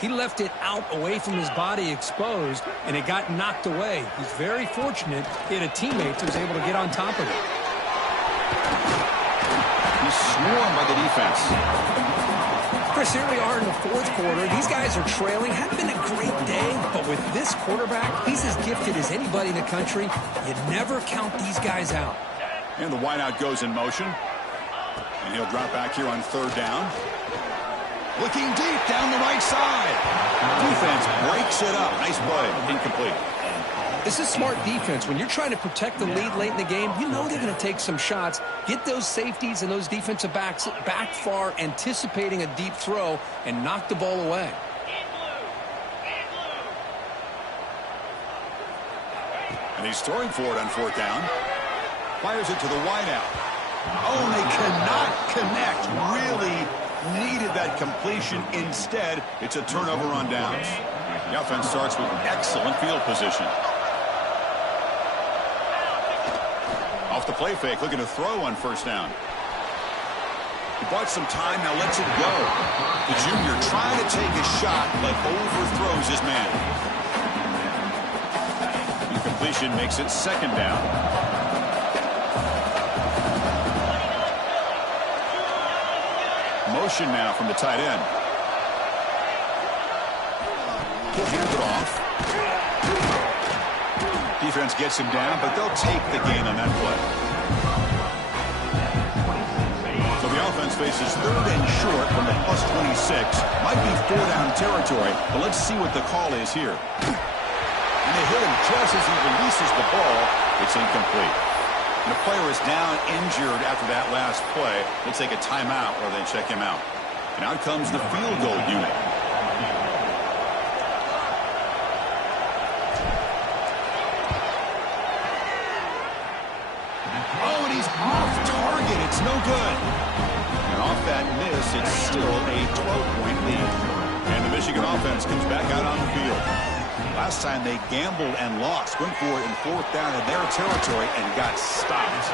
He left it out away from his body exposed, and it got knocked away. He's very fortunate he had a teammate who was able to get on top of it. He's swarmed by the defense. Chris, here we are in the fourth quarter. These guys are trailing. Hadn't been a great day, but with this quarterback, he's as gifted as anybody in the country. You never count these guys out. And the wideout goes in motion. And he'll drop back here on third down. Looking deep down the right side. Defense breaks it up. Nice play. Incomplete. This is smart defense. When you're trying to protect the lead late in the game, you know they're going to take some shots. Get those safeties and those defensive backs back far, anticipating a deep throw, and knock the ball away. And he's throwing for it on fourth down. Fires it to the wideout. Oh, and they cannot connect. Really needed that completion. Instead, it's a turnover on downs. The offense starts with excellent field position. Off the play fake, looking to throw on first down. He bought some time, now lets it go. The junior trying to take a shot, but overthrows his man. Incompletion makes it second down. Motion now from the tight end. He'll hand it off. Defense gets him down, but they'll take the gain on that play. So the offense faces third and short from the +26. Might be four-down territory, but let's see what the call is here. And they hit him just as he releases the ball. It's incomplete. And the player is down injured after that last play. We'll take a timeout while they check him out. And out comes the field goal unit. Oh, and he's off target. It's no good. And off that miss, it's still a 12-point lead. And the Michigan offense comes back out on the field. Last time they gambled and lost. Went for it in fourth down in their territory and got stopped.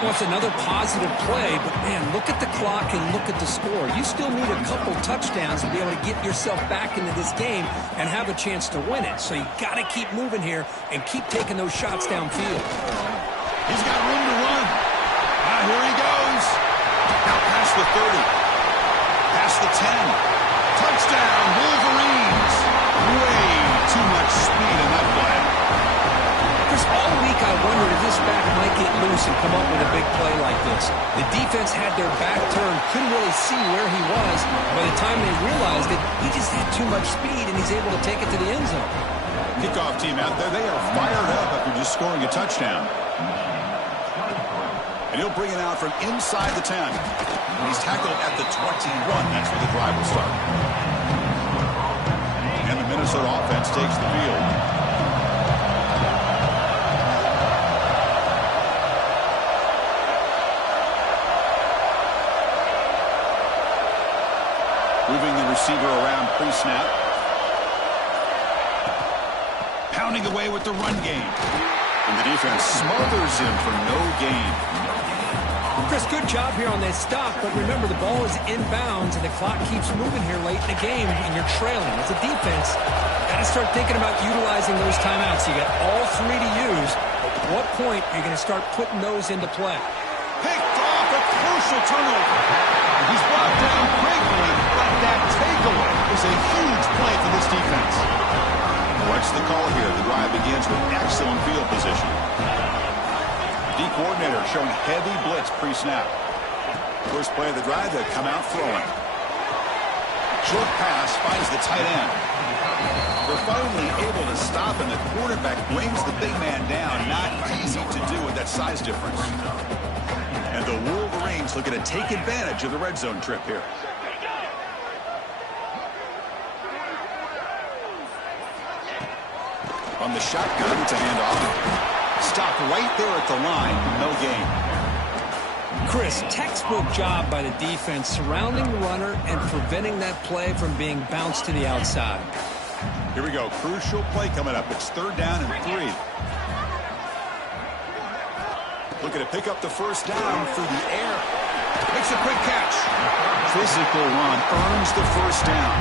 Well, it's another positive play, but, man, look at the clock and look at the score. You still need a couple touchdowns to be able to get yourself back into this game and have a chance to win it. So you got to keep moving here and keep taking those shots downfield. He's got room to run. Here he goes. Now past the 30. Past the 10. Touchdown, Wolverines. Way too much speed in that play. Chris, all week I wondered if this back might get loose and come up with a big play like this. The defense had their back turned, couldn't really see where he was. By the time they realized it, he just had too much speed, and he's able to take it to the end zone. Kickoff team out there, they are fired up after just scoring a touchdown. And he'll bring it out from inside the 10. And he's tackled at the 21. That's where the drive will start. And the Minnesota offense takes the field. Moving the receiver around pre-snap. Pounding away with the run game. And the defense smothers him for no gain. Chris, good job here on that stop, but remember the ball is inbounds and the clock keeps moving here late in the game and you're trailing. As a defense, got to start thinking about utilizing those timeouts. You got all three to use. At what point are you going to start putting those into play? Picked off, a crucial turnover. He's brought down quickly, but that takeaway is a huge play for this defense. What's the call here? The drive begins with excellent field position. D coordinator showing heavy blitz pre-snap. First play of the drive, they come out throwing. Short pass finds the tight end. They're finally able to stop, and the quarterback brings the big man down. Not easy to do with that size difference. And the Wolverines looking to take advantage of the red zone trip here. On the shotgun, it's a handoff. Stopped right there at the line. No gain. Chris, textbook job by the defense surrounding the runner and preventing that play from being bounced to the outside. Here we go. Crucial play coming up. It's 3rd down and 3. Looking to pick up the first down through the air. Makes a quick catch. Physical run. Earns the first down.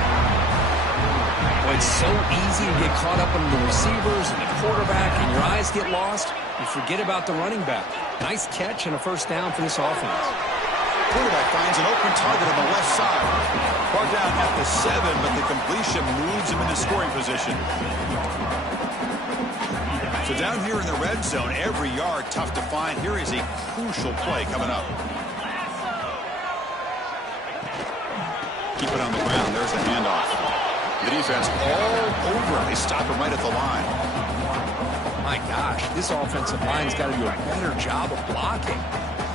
Well, it's so easy to get caught up in the receivers and the quarterback, and your eyes get lost. You forget about the running back. Nice catch and a first down for this offense. Quarterback finds an open target on the left side. Brought down at the 7, but the completion moves him into scoring position. So down here in the red zone, every yard tough to find. Here is a crucial play coming up. Keep it on the ground. There's the handoff. The defense all over. They stop him right at the line. My gosh, this offensive line's got to do a better job of blocking.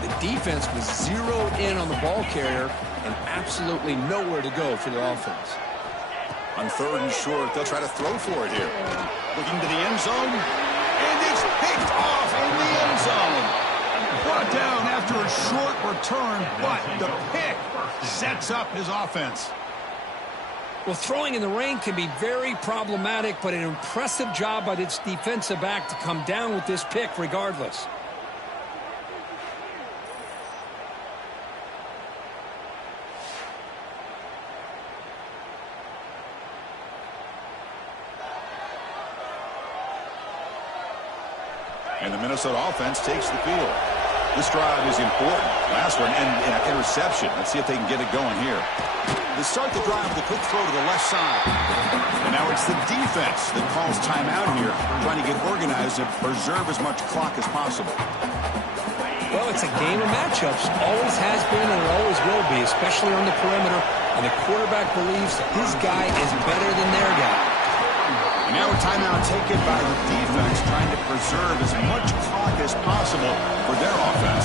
The defense was zeroed in on the ball carrier and absolutely nowhere to go for the offense. On 3rd and short, they'll try to throw for it here. Looking to the end zone, and it's picked off in the end zone. Brought down after a short return, but the pick sets up his offense. Well, throwing in the rain can be very problematic, but an impressive job by this defensive back to come down with this pick regardless. And the Minnesota offense takes the field. This drive is important. Last one, and an interception. Let's see if they can get it going here. They start the drive with a quick throw to the left side. And now it's the defense that calls timeout here, trying to get organized and preserve as much clock as possible. Well, it's a game of matchups. Always has been and it always will be, especially on the perimeter. And the quarterback believes that his guy is better than their guy. And now a timeout taken by the defense, trying to preserve as much clock as possible for their offense.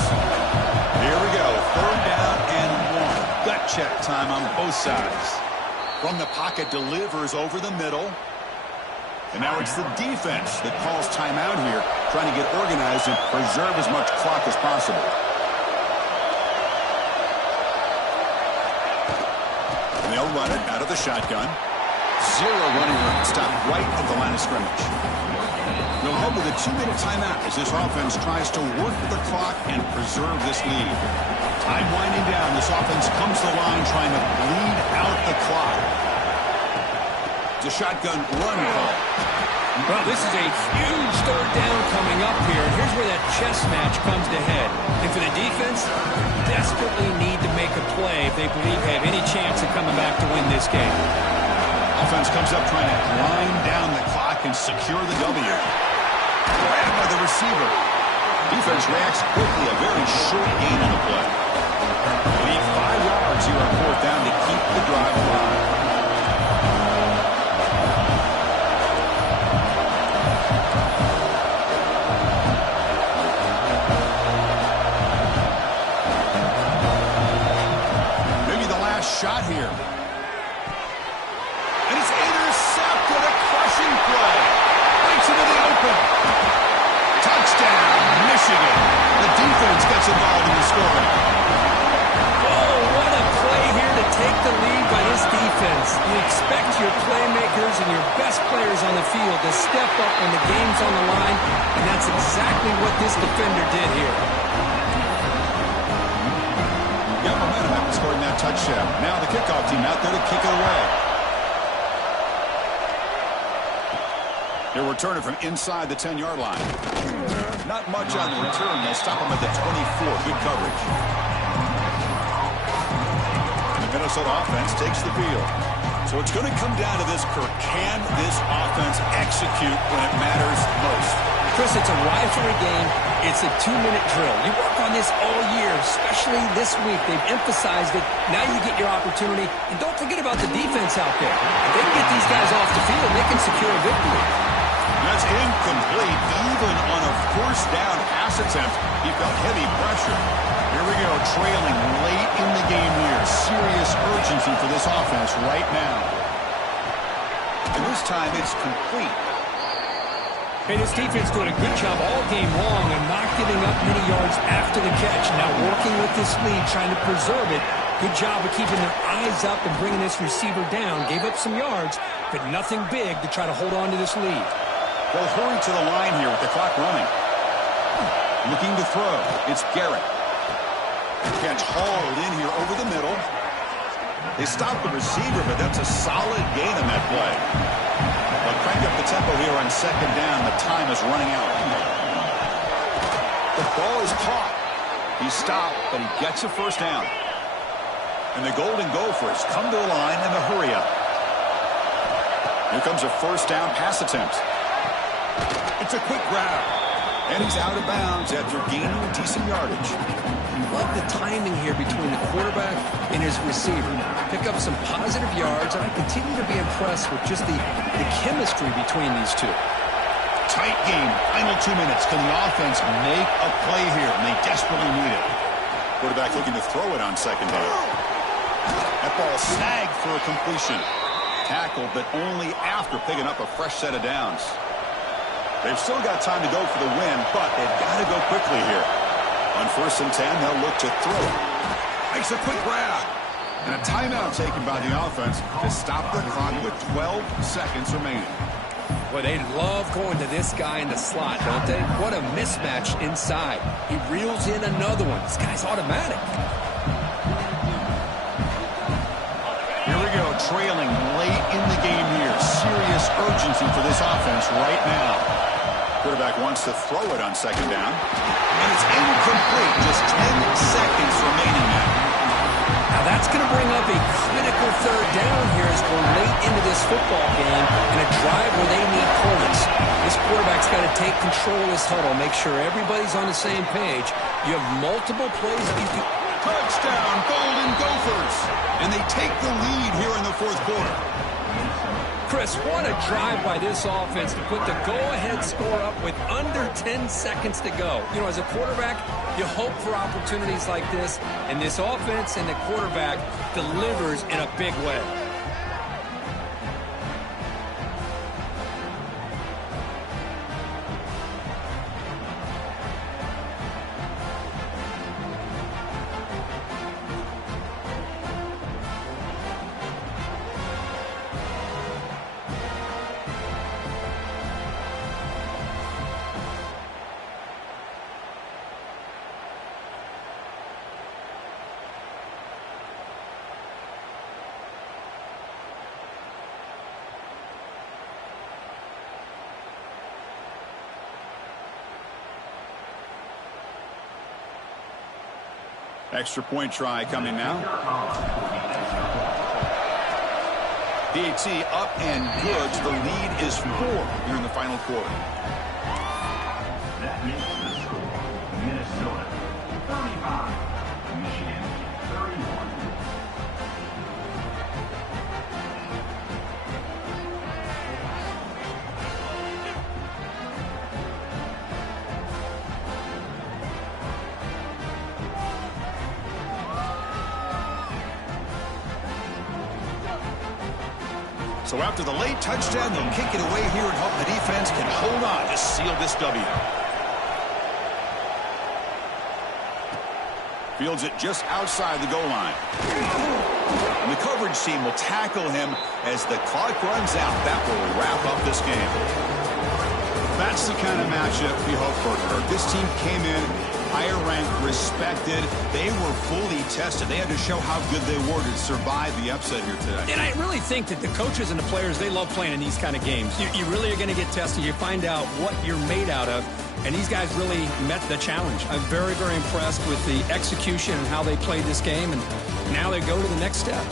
Here we go. 3rd down and 1. Gut check time on both sides. From the pocket, delivers over the middle. And now it's the defense that calls timeout here, trying to get organized and preserve as much clock as possible. And they'll run it out of the shotgun. Zero running room. Stop right at the line of scrimmage. They'll head with a 2-minute timeout as this offense tries to work the clock and preserve this lead. Time winding down. This offense comes to the line trying to bleed out the clock. It's a shotgun run call. Well, this is a huge 3rd down coming up here. And here's where that chess match comes to head. And for the defense, desperately need to make a play if they believe they have any chance of coming back to win this game. Offense comes up trying to grind down the clock and secure the W. Grabbed by the receiver. Defense reacts quickly. A very short gain on the play. They need 5 yards here on 4th down to keep the drive alive. Maybe the last shot here. Into the open. Touchdown, Michigan. The defense gets involved in the scoring. Oh, what a play here to take the lead by this defense. You expect your playmakers and your best players on the field to step up when the game's on the line, and that's exactly what this defender did here. Got momentum after scoring that touchdown. Now the kickoff team out there to kick it away. They'll return it from inside the 10-yard line. Not much on the return. They'll stop him at the 24. Good coverage. And the Minnesota offense takes the field. So it's going to come down to this, Kirk. Can this offense execute when it matters most? Chris, it's a rivalry game. It's a 2-minute drill. You work on this all year, especially this week. They've emphasized it. Now you get your opportunity. And don't forget about the defense out there. If they can get these guys off the field, they can secure a victory. That's incomplete. Even on a 1st down pass attempt, he felt heavy pressure. Here we go, trailing late in the game here. Serious urgency for this offense right now. And this time it's complete. Hey, this defense doing a good job all game long and not giving up many yards after the catch. Now working with this lead, trying to preserve it Good job of keeping their eyes up and bringing this receiver down. Gave up some yards, but nothing big to try to hold on to this lead. They'll hurry to the line here with the clock running. Looking to throw. It's Garrett. Catch hauled in here over the middle. They stop the receiver, but that's a solid gain on that play. They'll crank up the tempo here on second down. The time is running out. The ball is caught. He stopped, but he gets a first down. And the Golden Gophers come to the line in a hurry up. Here comes a first down pass attempt. It's a quick grab. And he's out of bounds after gaining decent yardage. Love the timing here between the quarterback and his receiver. Pick up some positive yards, and I continue to be impressed with just the chemistry between these two. Tight game. Final 2 minutes. Can the offense make a play here? And they desperately need it. Quarterback looking to throw it on second down. That ball snagged for a completion. Tackled, but only after picking up a fresh set of downs. They've still got time to go for the win, but they've got to go quickly here. On 1st and 10, they'll look to throw it. Makes a quick grab. And a timeout taken by the offense to stop the clock with 12 seconds remaining. Well, they love going to this guy in the slot, don't they? What a mismatch inside. He reels in another one. This guy's automatic. Here we go, trailing late in the game here. Serious urgency for this offense right now. Quarterback wants to throw it on second down. And it's incomplete. Just 10 seconds remaining now. Now that's going to bring up a critical third down here as we're late into this football game and a drive where they need points. This quarterback's got to take control of this huddle, make sure everybody's on the same page. You have multiple plays that you can... Touchdown, Golden Gophers. And they take the lead here in the fourth quarter. Chris, what a drive by this offense to put the go-ahead score up with under 10 seconds to go. You know, as a quarterback, you hope for opportunities like this, and this offense and the quarterback delivers in a big way. Extra point try coming now. PAT up and good. The lead is 4 here in the final quarter. That makes the score Minnesota 35, Michigan 31. So after the late touchdown, they'll kick it away here and hope the defense can hold on to seal this W. Fields it just outside the goal line. And the coverage team will tackle him as the clock runs out. That will wrap up this game. That's the kind of matchup we hope for. This team came in higher ranked, respected. They were fully tested. They had to show how good they were to survive the upset here today. And I really think that the coaches and the players, they love playing in these kind of games. You really are going to get tested. You find out what you're made out of. And these guys really met the challenge. I'm very, very impressed with the execution and how they played this game. And now they go to the next step.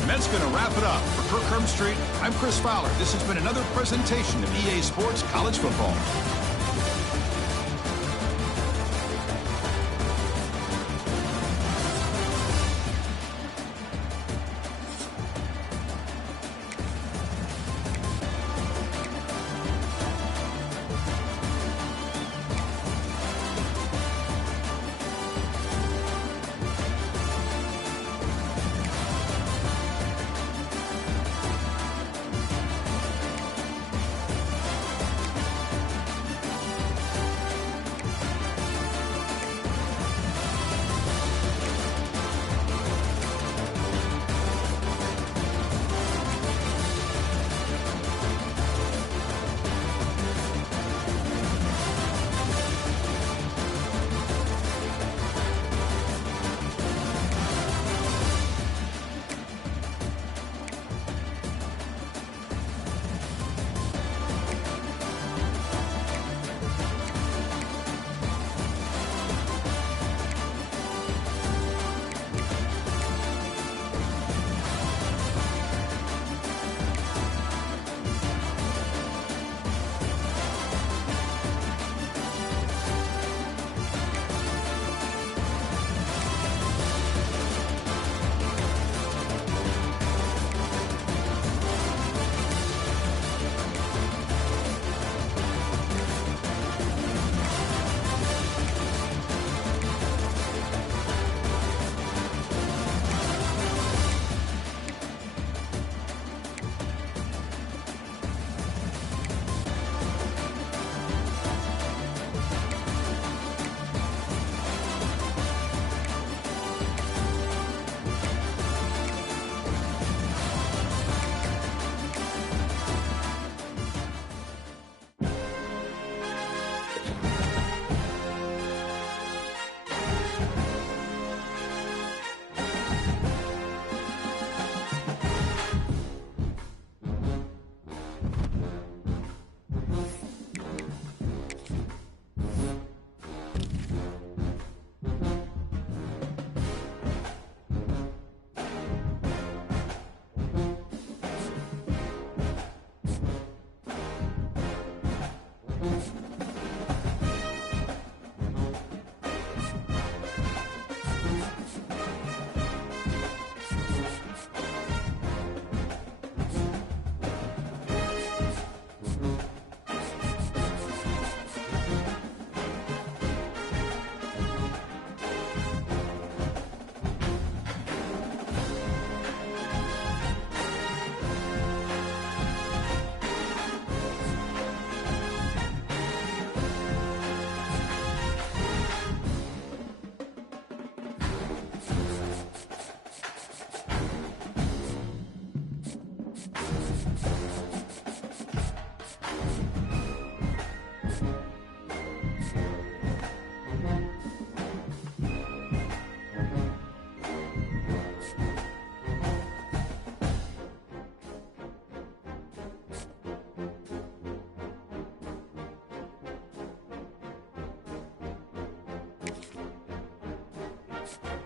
And that's going to wrap it up. For Kirk Herbstreit, I'm Chris Fowler. This has been another presentation of EA Sports College Football. enough.